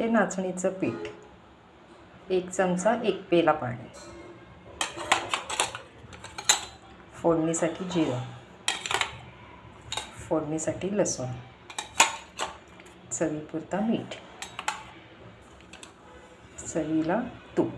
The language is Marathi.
ते नाचणीचं पीठ, 1 चमचा 1 पेला पाणी, फोडणीसाठी जिरं, फोडणीसाठी लसूण, चवीपुरता मीठ, चवीला तूप.